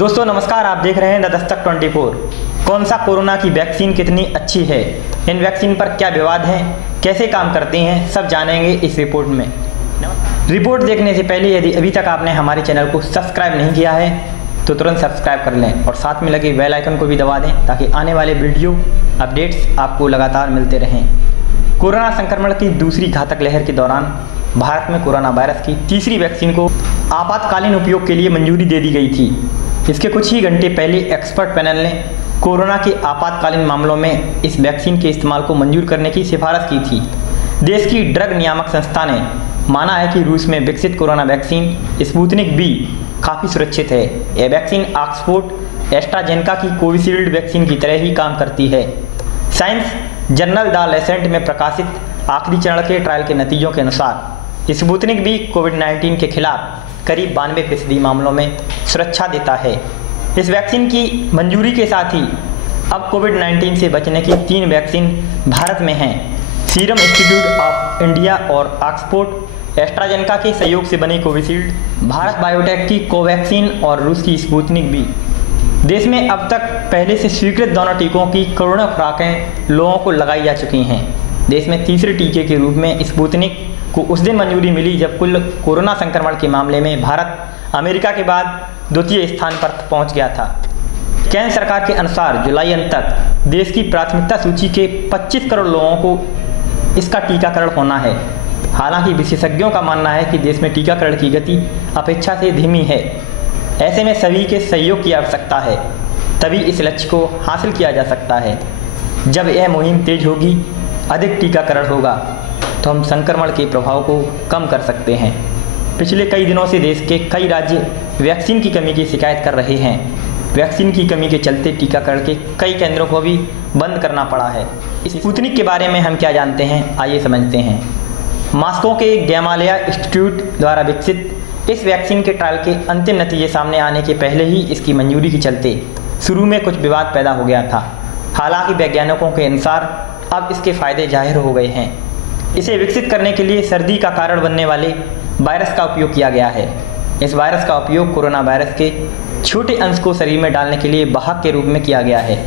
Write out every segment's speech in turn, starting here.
दोस्तों नमस्कार, आप देख रहे हैं द दस्तक 24। कौन सा कोरोना की वैक्सीन कितनी अच्छी है, इन वैक्सीन पर क्या विवाद हैं, कैसे काम करते हैं, सब जानेंगे इस रिपोर्ट में। रिपोर्ट देखने से पहले यदि अभी तक आपने हमारे चैनल को सब्सक्राइब नहीं किया है तो तुरंत सब्सक्राइब कर लें और साथ में लगे बेल आइकन को भी दबा दें ताकि आने वाले वीडियो अपडेट्स आपको लगातार मिलते रहें। कोरोना संक्रमण की दूसरी घातक लहर के दौरान भारत में कोरोना वायरस की तीसरी वैक्सीन को आपातकालीन उपयोग के लिए मंजूरी दे दी गई थी। इसके कुछ ही घंटे पहले एक्सपर्ट पैनल ने कोरोना के आपातकालीन मामलों में इस वैक्सीन के इस्तेमाल को मंजूर करने की सिफारिश की थी। देश की ड्रग नियामक संस्था ने माना है कि रूस में विकसित कोरोना वैक्सीन स्पुतनिक वी काफ़ी सुरक्षित है। यह वैक्सीन ऑक्सफोर्ड एस्ट्राजेनेका की कोविशील्ड वैक्सीन की तरह ही काम करती है। साइंस जर्नल द लैंसेट में प्रकाशित आखिरी चरण के ट्रायल के नतीजों के अनुसार स्पुतनिक वी कोविड-19 के खिलाफ करीब 92% मामलों में सुरक्षा देता है। इस वैक्सीन की मंजूरी के साथ ही अब कोविड-19 से बचने की 3 वैक्सीन भारत में हैं। सीरम इंस्टीट्यूट ऑफ इंडिया और ऑक्सफोर्ड एस्ट्राजेनेका के सहयोग से बनी कोविशील्ड, भारत बायोटेक की कोवैक्सीन और रूस की स्पुतनिक वी। देश में अब तक पहले से स्वीकृत दोनों टीकों की करोड़ों खुराकें लोगों को लगाई जा चुकी हैं। देश में तीसरे टीके के रूप में स्पुतनिक को उस दिन मंजूरी मिली जब कुल कोरोना संक्रमण के मामले में भारत अमेरिका के बाद द्वितीय स्थान पर पहुंच गया था। केंद्र सरकार के अनुसार जुलाई अंत तक देश की प्राथमिकता सूची के 25 करोड़ लोगों को इसका टीकाकरण होना है। हालांकि विशेषज्ञों का मानना है कि देश में टीकाकरण की गति अपेक्षा से धीमी है। ऐसे में सभी के सहयोग की आवश्यकता है, तभी इस लक्ष्य को हासिल किया जा सकता है। जब यह मुहिम तेज होगी, अधिक टीकाकरण होगा तो हम संक्रमण के प्रभाव को कम कर सकते हैं। पिछले कई दिनों से देश के कई राज्य वैक्सीन की कमी की शिकायत कर रहे हैं। वैक्सीन की कमी के चलते टीकाकरण के कई केंद्रों को भी बंद करना पड़ा है। स्पुतनिक के बारे में हम क्या जानते हैं, आइए समझते हैं। मॉस्को के गैमालिया इंस्टीट्यूट द्वारा विकसित इस वैक्सीन के ट्रायल के अंतिम नतीजे सामने आने के पहले ही इसकी मंजूरी के चलते शुरू में कुछ विवाद पैदा हो गया था। हालांकि वैज्ञानिकों के अनुसार अब इसके फायदे जाहिर हो गए हैं। इसे विकसित करने के लिए सर्दी का कारण बनने वाले वायरस का उपयोग किया गया है। इस वायरस का उपयोग कोरोना वायरस के छोटे अंश को शरीर में डालने के लिए वाहक के रूप में किया गया है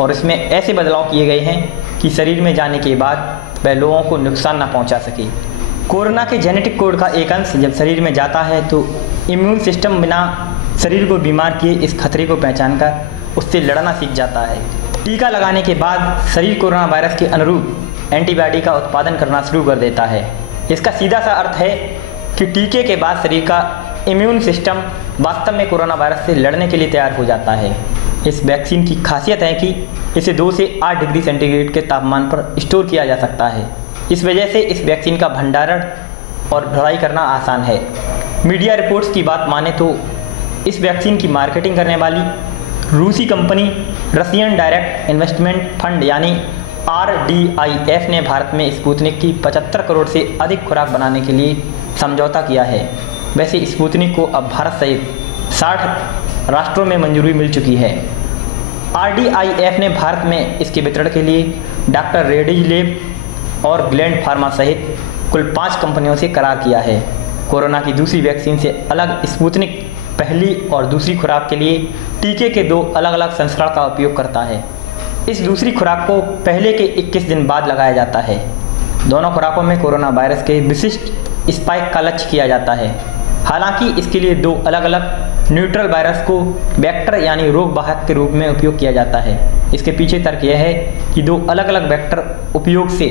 और इसमें ऐसे बदलाव किए गए हैं कि शरीर में जाने के बाद वह लोगों को नुकसान न पहुंचा सके। कोरोना के जेनेटिक कोड का एक अंश जब शरीर में जाता है तो इम्यून सिस्टम बिना शरीर को बीमार किए इस खतरे को पहचानकर उससे लड़ना सीख जाता है। टीका लगाने के बाद शरीर कोरोना वायरस के अनुरूप एंटीबॉडी का उत्पादन करना शुरू कर देता है। इसका सीधा सा अर्थ है कि टीके के बाद शरीर का इम्यून सिस्टम वास्तव में कोरोना वायरस से लड़ने के लिए तैयार हो जाता है। इस वैक्सीन की खासियत है कि इसे 2 से 8 डिग्री सेंटीग्रेड के तापमान पर स्टोर किया जा सकता है। इस वजह से इस वैक्सीन का भंडारण और ढुलाई करना आसान है। मीडिया रिपोर्ट्स की बात माने तो इस वैक्सीन की मार्केटिंग करने वाली रूसी company Russian direct investment fund यानी RDIF ने भारत में स्पुतनिक की 75 करोड़ से अधिक खुराक बनाने के लिए समझौता किया है। वैसे स्पुतनिक को अब भारत सहित 60 राष्ट्रों में मंजूरी मिल चुकी है। RDIF ने भारत में इसके वितरण के लिए डॉक्टर रेड्डीज लैब और ग्लैंड फार्मा सहित कुल 5 कंपनियों से करार किया है। कोरोना की दूसरी वैक्सीन से अलग स्पुतनिक पहली और दूसरी खुराक के लिए टीके के 2 अलग अलग संस्करण का उपयोग करता है। इस दूसरी खुराक को पहले के 21 दिन बाद लगाया जाता है। दोनों खुराकों में कोरोना वायरस के विशिष्ट स्पाइक का लक्ष्य किया जाता है। हालांकि इसके लिए 2 अलग अलग न्यूट्रल वायरस को वेक्टर यानी रोग वाहक के रूप में उपयोग किया जाता है। इसके पीछे तर्क यह है कि 2 अलग अलग वेक्टर उपयोग से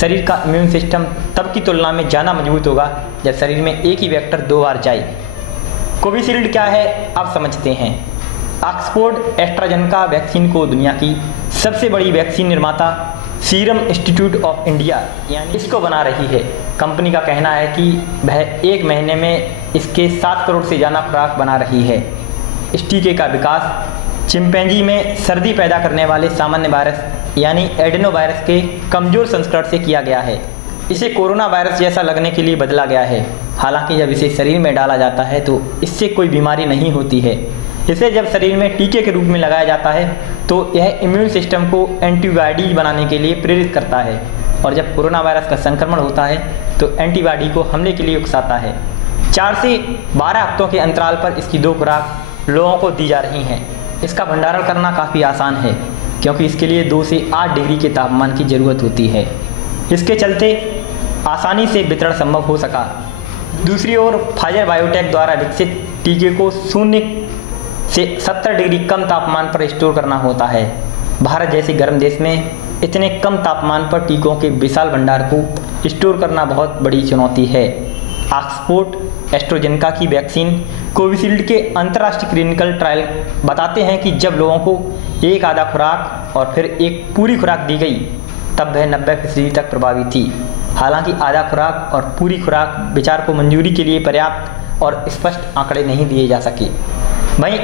शरीर का इम्यून सिस्टम तब की तुलना में ज़्यादा मजबूत होगा जब शरीर में एक ही वेक्टर 2 बार जाए। कोविशील्ड क्या है, अब समझते हैं। ऑक्सफोर्ड एस्ट्राजेनेका वैक्सीन को दुनिया की सबसे बड़ी वैक्सीन निर्माता सीरम इंस्टीट्यूट ऑफ इंडिया यानी इसको बना रही है। कंपनी का कहना है कि वह 1 महीने में इसके 7 करोड़ से ज़्यादा खुराक बना रही है। इस टीके का विकास चिंपैंजी में सर्दी पैदा करने वाले सामान्य वायरस यानी एडेनो वायरस के कमज़ोर संस्करण से किया गया है। इसे कोरोना वायरस जैसा लगने के लिए बदला गया है। हालांकि जब इसे शरीर में डाला जाता है तो इससे कोई बीमारी नहीं होती है। इसे जब शरीर में टीके के रूप में लगाया जाता है तो यह इम्यून सिस्टम को एंटीबॉडी बनाने के लिए प्रेरित करता है और जब कोरोना वायरस का संक्रमण होता है तो एंटीबॉडी को हमले के लिए उकसाता है। 4 से 12 हफ्तों के अंतराल पर इसकी 2 खुराक लोगों को दी जा रही हैं। इसका भंडारण करना काफ़ी आसान है क्योंकि इसके लिए 2 से 8 डिग्री के तापमान की ज़रूरत होती है। इसके चलते आसानी से वितरण संभव हो सका। दूसरी ओर फाइजर बायोटेक द्वारा विकसित टीके को 0 से 70 डिग्री कम तापमान पर स्टोर करना होता है। भारत जैसे गर्म देश में इतने कम तापमान पर टीकों के विशाल भंडार को स्टोर करना बहुत बड़ी चुनौती है। ऑक्सफोर्ड एस्ट्राजेनेका की वैक्सीन कोविशील्ड के अंतर्राष्ट्रीय क्लिनिकल ट्रायल बताते हैं कि जब लोगों को एक आधा खुराक और फिर एक पूरी खुराक दी गई तब वह 90% तक प्रभावी थी। हालांकि आधा खुराक और पूरी खुराक विचार को मंजूरी के लिए पर्याप्त और स्पष्ट आंकड़े नहीं दिए जा सके। वहीं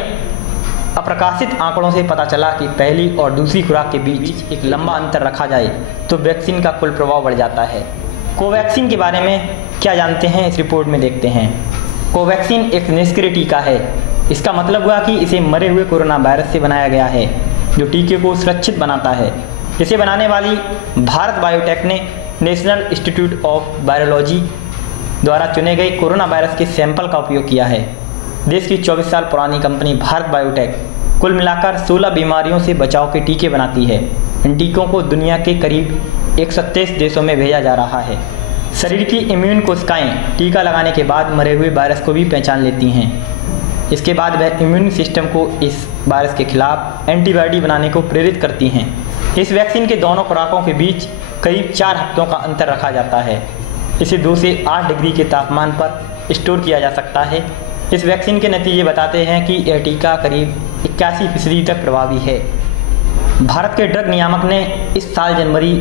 अप्रकाशित आंकड़ों से पता चला कि पहली और दूसरी खुराक के बीच एक लंबा अंतर रखा जाए तो वैक्सीन का कुल प्रभाव बढ़ जाता है। कोवैक्सीन के बारे में क्या जानते हैं, इस रिपोर्ट में देखते हैं। कोवैक्सीन एक निष्क्रिय टीका है। इसका मतलब हुआ कि इसे मरे हुए कोरोना वायरस से बनाया गया है जो टीके को सुरक्षित बनाता है। इसे बनाने वाली भारत बायोटेक ने नेशनल इंस्टीट्यूट ऑफ वायरोलॉजी द्वारा चुने गए कोरोना वायरस के सैंपल का उपयोग किया है। देश की 24 साल पुरानी कंपनी भारत बायोटेक कुल मिलाकर 16 बीमारियों से बचाव के टीके बनाती है। इन टीकों को दुनिया के करीब 123 देशों में भेजा जा रहा है। शरीर की इम्यून कोशिकाएं टीका लगाने के बाद मरे हुए वायरस को भी पहचान लेती हैं। इसके बाद वह इम्यून सिस्टम को इस वायरस के खिलाफ एंटीबॉडी बनाने को प्रेरित करती हैं। इस वैक्सीन के दोनों खुराकों के बीच करीब 4 हफ्तों का अंतर रखा जाता है। इसे 2 से 8 डिग्री के तापमान पर स्टोर किया जा सकता है। इस वैक्सीन के नतीजे बताते हैं कि यह टीका करीब 81% तक प्रभावी है। भारत के ड्रग नियामक ने इस साल जनवरी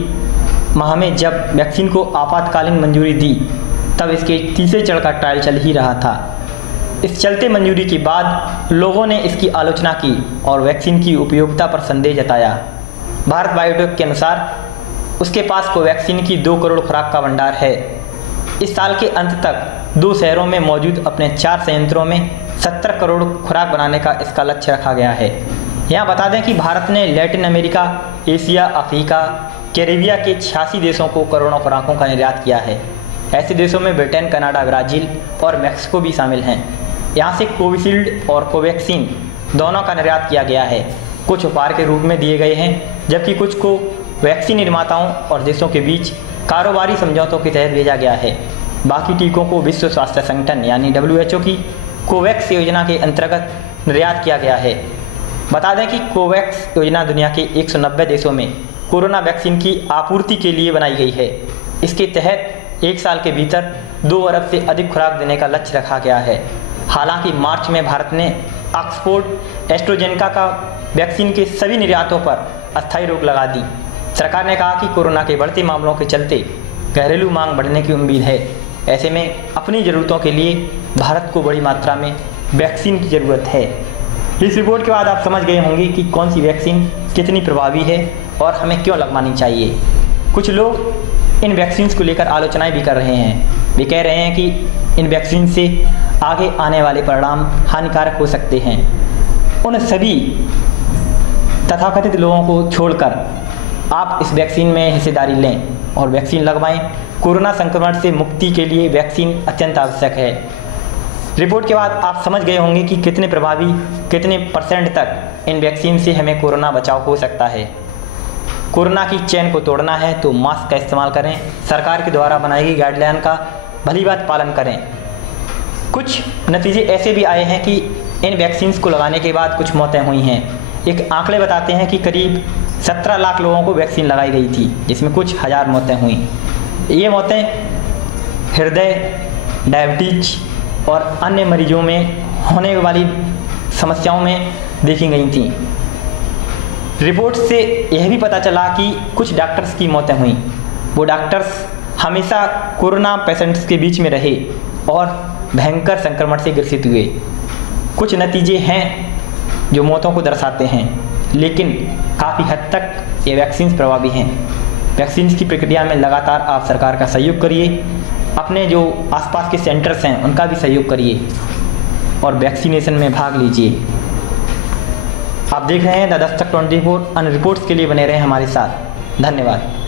माह में जब वैक्सीन को आपातकालीन मंजूरी दी तब इसके तीसरे चरण का ट्रायल चल ही रहा था। इस चलते मंजूरी के बाद लोगों ने इसकी आलोचना की और वैक्सीन की उपयोगिता पर संदेह जताया। भारत बायोटेक के अनुसार उसके पास कोवैक्सीन की 2 करोड़ खुराक का भंडार है। इस साल के अंत तक 2 शहरों में मौजूद अपने 4 संयंत्रों में 70 करोड़ खुराक बनाने का इसका लक्ष्य रखा गया है। यहाँ बता दें कि भारत ने लैटिन अमेरिका, एशिया, अफ्रीका, कैरेबिया के 86 देशों को करोड़ों खुराकों का निर्यात किया है। ऐसे देशों में ब्रिटेन, कनाडा, ब्राज़ील और मैक्सिको भी शामिल हैं। यहाँ से कोविशील्ड और कोवैक्सीन दोनों का निर्यात किया गया है। कुछ उपहार के रूप में दिए गए हैं जबकि कुछ को वैक्सीन निर्माताओं और देशों के बीच कारोबारी समझौतों के तहत भेजा गया है। बाकी टीकों को विश्व स्वास्थ्य संगठन यानी WHO की कोवैक्स योजना के अंतर्गत निर्यात किया गया है। बता दें कि कोवैक्स योजना दुनिया के 190 देशों में कोरोना वैक्सीन की आपूर्ति के लिए बनाई गई है। इसके तहत 1 साल के भीतर 2 अरब से अधिक खुराक देने का लक्ष्य रखा गया है। हालांकि मार्च में भारत ने ऑक्सफोर्ड एस्ट्राजेनेका का वैक्सीन के सभी निर्यातों पर अस्थायी रोक लगा दी। सरकार ने कहा कि कोरोना के बढ़ते मामलों के चलते घरेलू मांग बढ़ने की उम्मीद है। ऐसे में अपनी ज़रूरतों के लिए भारत को बड़ी मात्रा में वैक्सीन की ज़रूरत है। इस रिपोर्ट के बाद आप समझ गए होंगे कि कौन सी वैक्सीन कितनी प्रभावी है और हमें क्यों लगवानी चाहिए। कुछ लोग इन वैक्सीन्स को लेकर आलोचनाएं भी कर रहे हैं। वे कह रहे हैं कि इन वैक्सीन से आगे आने वाले परिणाम हानिकारक हो सकते हैं। उन सभी तथाकथित लोगों को छोड़कर आप इस वैक्सीन में हिस्सेदारी लें और वैक्सीन लगवाएं। कोरोना संक्रमण से मुक्ति के लिए वैक्सीन अत्यंत आवश्यक है। रिपोर्ट के बाद आप समझ गए होंगे कि कितने प्रभावी, कितने % तक इन वैक्सीन से हमें कोरोना बचाव हो सकता है। कोरोना की चेन को तोड़ना है तो मास्क का इस्तेमाल करें। सरकार के द्वारा बनाई गई गाइडलाइन का भली बात पालन करें। कुछ नतीजे ऐसे भी आए हैं कि इन वैक्सीन्स को लगाने के बाद कुछ मौतें हुई हैं। एक आंकड़े बताते हैं कि करीब 17 लाख लोगों को वैक्सीन लगाई गई थी जिसमें कुछ हज़ार मौतें हुई। ये मौतें हृदय, डायबिटीज और अन्य मरीजों में होने वाली समस्याओं में देखी गई थी। रिपोर्ट से यह भी पता चला कि कुछ डॉक्टर्स की मौतें हुई। वो डॉक्टर्स हमेशा कोरोना पेशेंट्स के बीच में रहे और भयंकर संक्रमण से ग्रसित हुए। कुछ नतीजे हैं जो मौतों को दर्शाते हैं, लेकिन काफ़ी हद तक ये वैक्सीन प्रभावी हैं। वैक्सीन की प्रक्रिया में लगातार आप सरकार का सहयोग करिए, अपने जो आसपास के सेंटर्स हैं उनका भी सहयोग करिए और वैक्सीनेशन में भाग लीजिए। आप देख रहे हैं द दस्तक 24। अन्य रिपोर्ट्स के लिए बने रहें हमारे साथ। धन्यवाद।